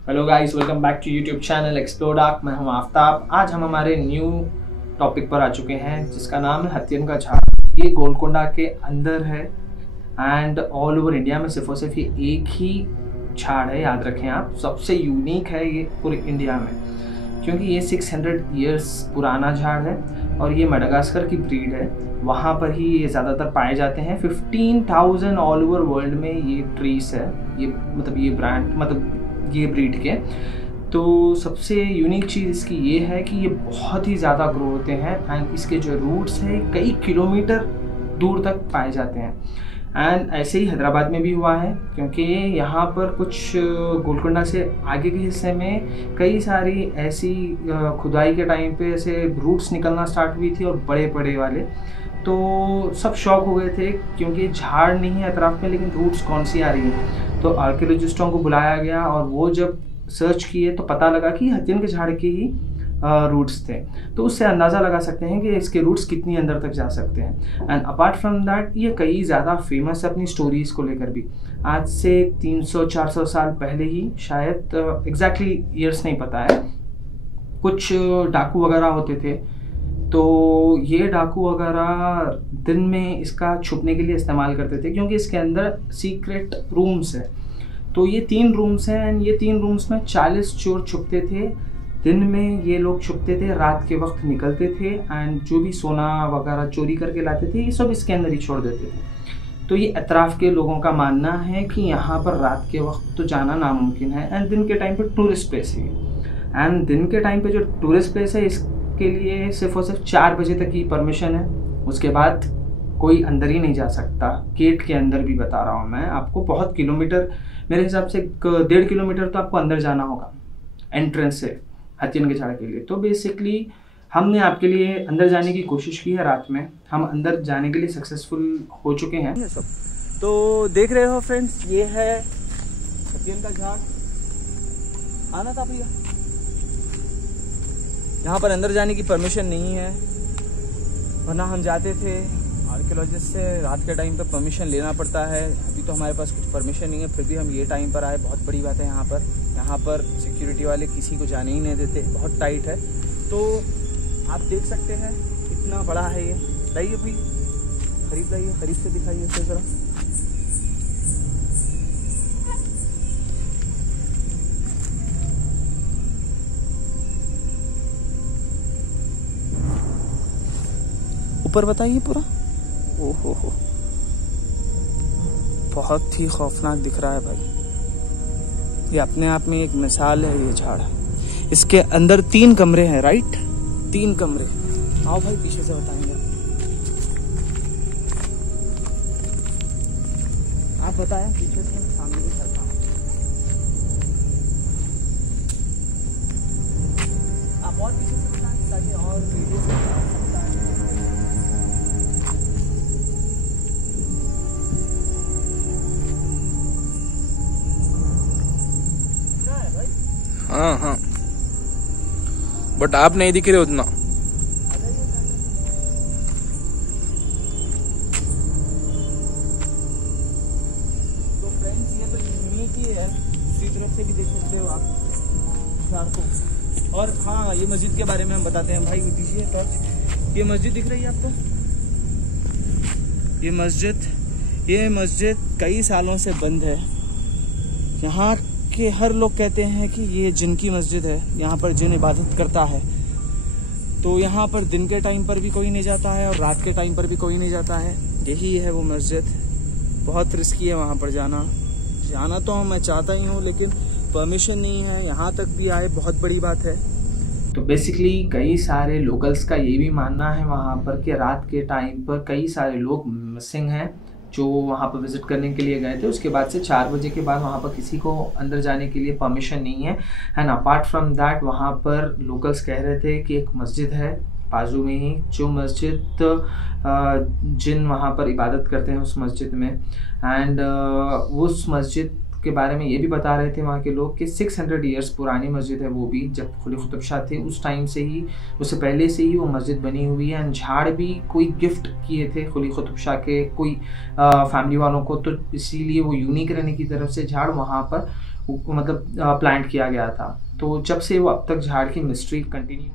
Hello guys, welcome back to YouTube channel explore dark. मैं हूं आफ्ताब। आज हम हमारे न्यू टॉपिक पर आ चुके हैं जिसका नाम है हथियन का झाड़। ये गोलकोंडा के अंदर है एंड ऑल ओवर इंडिया में सिर्फ और सिर्फ ये एक ही झाड़ है। याद रखें आप, सबसे यूनिक है ये पूरे इंडिया में, क्योंकि ये 600 ईयर्स पुराना झाड़ है और ये मडागास्कर की ब्रीड है। वहाँ पर ही ये ज़्यादातर पाए जाते हैं। 15,000 ऑल ओवर वर्ल्ड में ये ट्रीज है, ये ब्रांड ये ब्रीड के। तो सबसे यूनिक चीज़ इसकी ये है कि ये बहुत ही ज़्यादा ग्रो होते हैं एंड इसके जो रूट्स हैं कई किलोमीटर दूर तक पाए जाते हैं। एंड ऐसे ही हैदराबाद में भी हुआ है, क्योंकि यहाँ पर कुछ गोलकोंडा से आगे के हिस्से में कई सारी ऐसी खुदाई के टाइम पे ऐसे रूट्स निकलना स्टार्ट हुई थी और बड़े बड़े वाले। तो सब शॉक हो गए थे, क्योंकि झाड़ नहीं है अतराफ में लेकिन रूट्स कौन सी आ रही है। तो आर्कियोलॉजिस्टों को बुलाया गया और वो जब सर्च किए तो पता लगा कि हथियन के झाड़ के ही रूट्स थे। तो उससे अंदाज़ा लगा सकते हैं कि इसके रूट्स कितनी अंदर तक जा सकते हैं। एंड अपार्ट फ्रॉम दैट ये कई ज़्यादा फेमस है अपनी स्टोरीज़ को लेकर भी। आज से 300-400 साल पहले ही, शायद एग्जैक्टली ईयर्स नहीं पता है, कुछ डाकू वगैरह होते थे। तो ये डाकू वगैरह दिन में इसका छुपने के लिए इस्तेमाल करते थे, क्योंकि इसके अंदर सीक्रेट रूम्स है। तो ये 3 रूम्स हैं एंड ये 3 रूम्स में 40 चोर छुपते थे। दिन में ये लोग छुपते थे, रात के वक्त निकलते थे एंड जो भी सोना वगैरह चोरी करके लाते थे ये सब इसके अंदर ही छोड़ देते थे। तो ये अतराफ़ के लोगों का मानना है कि यहाँ पर रात के वक्त तो जाना नामुमकिन है एंड दिन के टाइम पे टूरिस्ट प्लेस है। एंड दिन के टाइम पे जो टूरिस्ट प्लेस है इसके लिए सिर्फ और सिर्फ 4 बजे तक की परमिशन है। उसके बाद कोई अंदर ही नहीं जा सकता। गेट के अंदर भी बता रहा हूँ मैं आपको, बहुत किलोमीटर, मेरे हिसाब से 1.5 किलोमीटर तो आपको अंदर जाना होगा एंट्रेंस से हथियन के झाड़ के लिए। तो बेसिकली हमने आपके लिए अंदर जाने की कोशिश की है। रात में हम अंदर जाने के लिए सक्सेसफुल हो चुके हैं सब। तो देख रहे हो फ्रेंड्स, ये है हथियन का झाड़। आना था भैया। यहाँ पर अंदर जाने की परमिशन नहीं है, वरना हम जाते थे। आर्कियोलॉजिस्ट से रात के टाइम पे परमिशन लेना पड़ता है। अभी तो हमारे पास कुछ परमिशन नहीं है, फिर भी हम ये टाइम पर आए। बहुत बड़ी बात है। यहाँ पर सिक्योरिटी वाले किसी को जाने ही नहीं देते, बहुत टाइट है। तो आप देख सकते हैं कितना बड़ा है ये। लाइए भाई, लाइए, करीब से दिखाइए इसे ज़रा। ऊपर बताइए पूरा। ओहो हो, बहुत ही खौफनाक दिख रहा है भाई। ये अपने आप में एक मिसाल है ये झाड़। इसके अंदर 3 कमरे हैं, राइट? 3 कमरे। आओ भाई, पीछे से बताएंगे। आप बताएं पीछे से, सामने भी चलता हूँ। आप और पीछे से बताएं ताकि और वीडियो से बता सकता है। हाँ, बट आप नहीं दिख रहे उतना। तो फ्रेंड्स, ये तो यूनिक ही है। दूसरी तरफ से भी देख सकते हो आप झाड़ को। और हाँ, ये मस्जिद के बारे में हम बताते हैं भाई। दीजिए टॉर्च। ये मस्जिद दिख रही है आपको? ये मस्जिद कई सालों से बंद है। यहाँ कि हर लोग कहते हैं कि ये जिन की मस्जिद है, यहाँ पर जिन इबादत करता है। तो यहाँ पर दिन के टाइम पर भी कोई नहीं जाता है और रात के टाइम पर भी कोई नहीं जाता है। यही है वो मस्जिद। बहुत रिस्की है वहाँ पर जाना तो मैं चाहता ही हूँ, लेकिन परमिशन नहीं है। यहाँ तक भी आए बहुत बड़ी बात है। तो बेसिकली कई सारे लोकल्स का ये भी मानना है वहाँ पर कि रात के टाइम पर कई सारे लोग मिसिंग हैं जो वहाँ पर विज़िट करने के लिए गए थे। उसके बाद से 4 बजे के बाद वहाँ पर किसी को अंदर जाने के लिए परमिशन नहीं है। एंड अपार्ट फ्रॉम दैट वहाँ पर लोकल्स कह रहे थे कि एक मस्जिद है बाजू में ही, जो मस्जिद जिन वहाँ पर इबादत करते हैं उस मस्जिद में। एंड उस मस्जिद के बारे में ये भी बता रहे थे वहाँ के लोग कि 600 ईयर्स पुरानी मस्जिद है वो भी। जब कुली कुतुब शाह थे उस टाइम से ही, उससे पहले से ही वो मस्जिद बनी हुई है। एंड झाड़ भी कोई गिफ्ट किए थे कुली कुतुब शाह के कोई फैमिली वालों को, तो इसीलिए वो यूनिक रहने की तरफ से झाड़ वहाँ पर मतलब प्लांट किया गया था। तो जब से वो अब तक झाड़ की मिस्ट्री कंटिन्यू